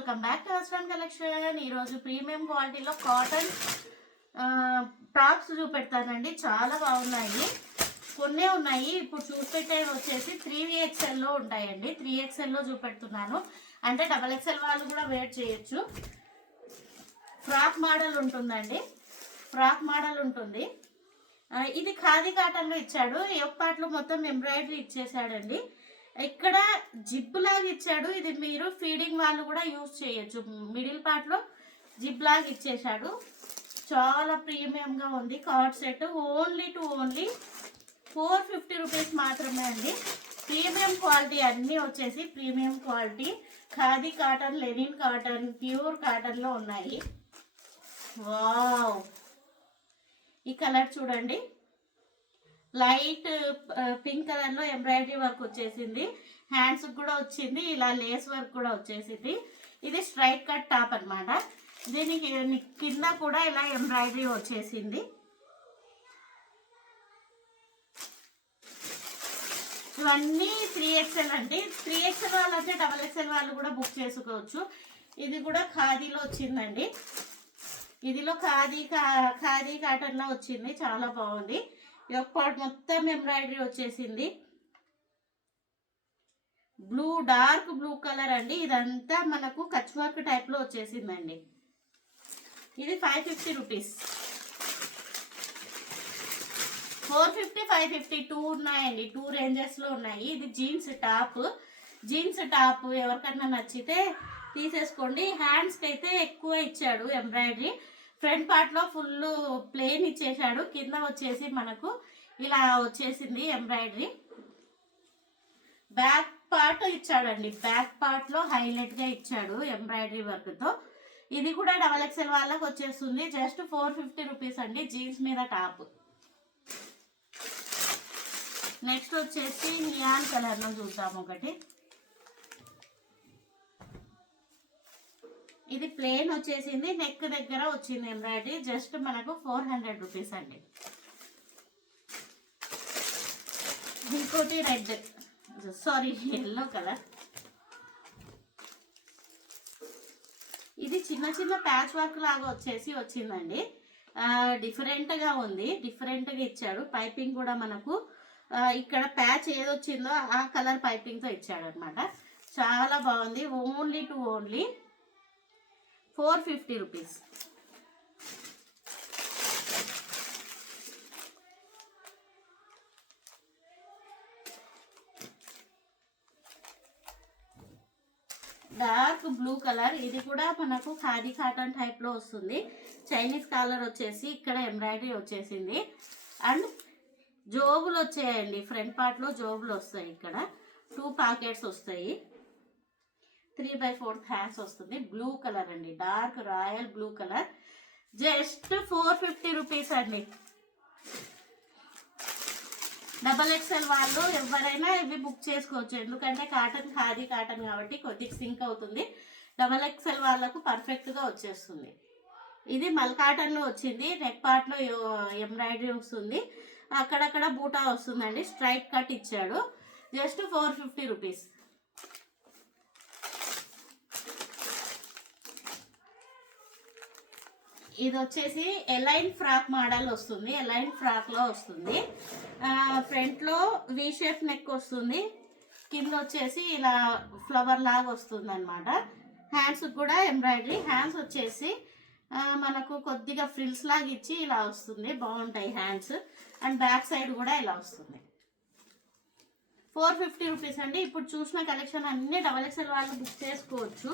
Welcome back to western collection. ఈరోజు premium క్వాలిటీలో cotton tops చూపెడతానండి. చాలా బాగున్నాయి, కొన్నే ఉన్నాయి. ఇప్పుడు చూపెట్టేవి వచ్చేసి 3XL ఉంటాయండి. 3XL చూపెడుతున్నాను, అంటే XXL వాళ్ళు కూడా వేర్ చేయొచ్చు. ఫ్రాక్ మోడల్ ఉంటుందండి, ఫ్రాక్ మోడల్ ఉంటుంది. ఇది ఖాదీ కాటన్లో ఇచ్చాడు. పార్ట్లో మొత్తం ఎంబ్రాయిడరీ ఇచ్చేసాడండి. ఇక్కడ జిప్ లాగా ఇచ్చాడు. ఇది మీరు ఫీడింగ్ వాళ్ళు కూడా యూజ్ చేయొచ్చు. మిడిల్ పార్ట్లో జిప్ లాగా ఇచ్చేసాడు. చాలా ప్రీమియంగా ఉంది. కార్డ్ సెట్ ఓన్లీ 450 రూపీస్ మాత్రమే అండి. ప్రీమియం క్వాలిటీ అన్నీ వచ్చేసి premium quality. Khadi cotton, linen cotton, pure కాటన్లో ఉన్నాయి. వావ్, ఈ కలర్ చూడండి, లైట్ పింక్ కలర్లో ఎంబ్రాయిడరీ వర్క్ వచ్చేసింది. హ్యాండ్స్ కూడా వచ్చింది, ఇలా లేస్ వర్క్ కూడా వచ్చేసింది. ఇది స్ట్రైట్ కట్ టాప్ అనమాట. దీనికి కింద కూడా ఇలా ఎంబ్రాయిడరీ వచ్చేసింది. ఇవన్నీ 3XL అండి. 3XL వాళ్ళు అంటే XXL వాళ్ళు కూడా బుక్ చేసుకోవచ్చు. ఇది కూడా ఖాదీలో వచ్చిందండి. ఇదిలో ఖాదీ కాటన్లో వచ్చింది. చాలా బాగుంది. ఒక పార్ట్ మొత్తం ఎంబ్రాయిడరీ వచ్చేసింది. బ్లూ, డార్క్ బ్లూ కలర్ అండి. ఇదంతా మనకు కచ్ వర్క్ టైప్లో వచ్చేసిందండి. ఇది 550 రూపీస్. 450, 550 2 ఉన్నాయండి. 2 రేంజెస్లో ఉన్నాయి. ఇది జీన్స్ టాప్ ఎవరికన్నా నచ్చితే తీసేసుకోండి. హ్యాండ్స్కి అయితే ఎక్కువ ఇచ్చాడు ఎంబ్రాయిడరీ. ఫ్రంట్ పార్ట్లో ఫుల్ ప్లెయిన్ ఇచ్చేసాడు. కింద వచ్చేసి మనకు ఇలా వచ్చేసింది ఎంబ్రాయిడరీ. బ్యాక్ పార్ట్ ఇచ్చాడండి. బ్యాక్ పార్ట్లో హైలైట్గా ఇచ్చాడు ఎంబ్రాయిడరీ వర్క్తో. ఇది కూడా XXL వాళ్ళకి వచ్చేస్తుంది. జస్ట్ 450 రూపీస్ అండి. జీన్స్ మీద టాప్. నెక్స్ట్ వచ్చేసి నియాన్ కలర్లో చూద్దాం ఒకటి. ఇది ప్లెయిన్ వచ్చేసింది, నెక్ దగ్గర వచ్చింది ఎంబ్రాయిడరీ. జస్ట్ మనకు 400 రూపీస్ అండి. ఇంకోటి రెడ్, సారీ ఎల్లో కలర్. ఇది చిన్న చిన్న ప్యాచ్ వర్క్ లాగా వచ్చిందండి. డిఫరెంట్గా ఉంది, డిఫరెంట్గా ఇచ్చాడు. పైపింగ్ కూడా మనకు ఇక్కడ ప్యాచ్ ఏదొచ్చిందో ఆ కలర్ పైపింగ్తో ఇచ్చాడు అనమాట. చాలా బాగుంది. Only 450 rupees. Dark blue colour. ఇది కూడా మనకు ఖాదీ కాటన్ టైప్లో వస్తుంది. చైనీస్ కాలర్ వచ్చేసి ఇక్కడ ఎంబ్రాయిడరీ వచ్చేసింది. అండ్ జోబులు వచ్చాయండి. ఫ్రంట్ పార్ట్లో జోబులు వస్తాయి. ఇక్కడ 2 పాకెట్స్ వస్తాయి. 3/4 హ్యాండ్స్ వస్తుంది. బ్లూ కలర్ అండి, dark royal blue colour. Just 450 rupees అండి. XXL వాళ్ళు ఎవరైనా ఇవి బుక్ చేసుకోవచ్చు. ఎందుకంటే ఖాదీ కాటన్ కాబట్టి కొద్దిగా సింక్ అవుతుంది. XXL వాళ్ళకు పర్ఫెక్ట్గా వచ్చేస్తుంది. ఇది మల్ కాటన్లో వచ్చింది. నెక్ పార్ట్లో ఎంబ్రాయిడరీ వస్తుంది, అక్కడక్కడ బూటా వస్తుందండి. స్ట్రైట్ కట్ ఇచ్చాడు. Just 450 rupees. ఇది వచ్చేసి ఎలైన్ ఫ్రాక్ మోడల్ వస్తుంది. ఎలైన్ ఫ్రాక్లో వస్తుంది. ఫ్రంట్లో వి షేప్ నెక్ వస్తుంది, కింద వచ్చేసి ఇలా ఫ్లవర్ లాగా వస్తుంది అనమాట. హ్యాండ్స్ కూడా ఎంబ్రాయిడరీ. హ్యాండ్స్ వచ్చేసి మనకు కొద్దిగా ఫ్రిల్స్ లాగా ఇచ్చి ఇలా వస్తుంది. బాగుంటాయి హ్యాండ్స్. అండ్ బ్యాక్ సైడ్ కూడా ఇలా వస్తుంది. 450 రూపీస్ అండి. ఇప్పుడు చూసిన కలెక్షన్ అన్నీ XXL వాళ్ళు బుక్ చేసుకోవచ్చు.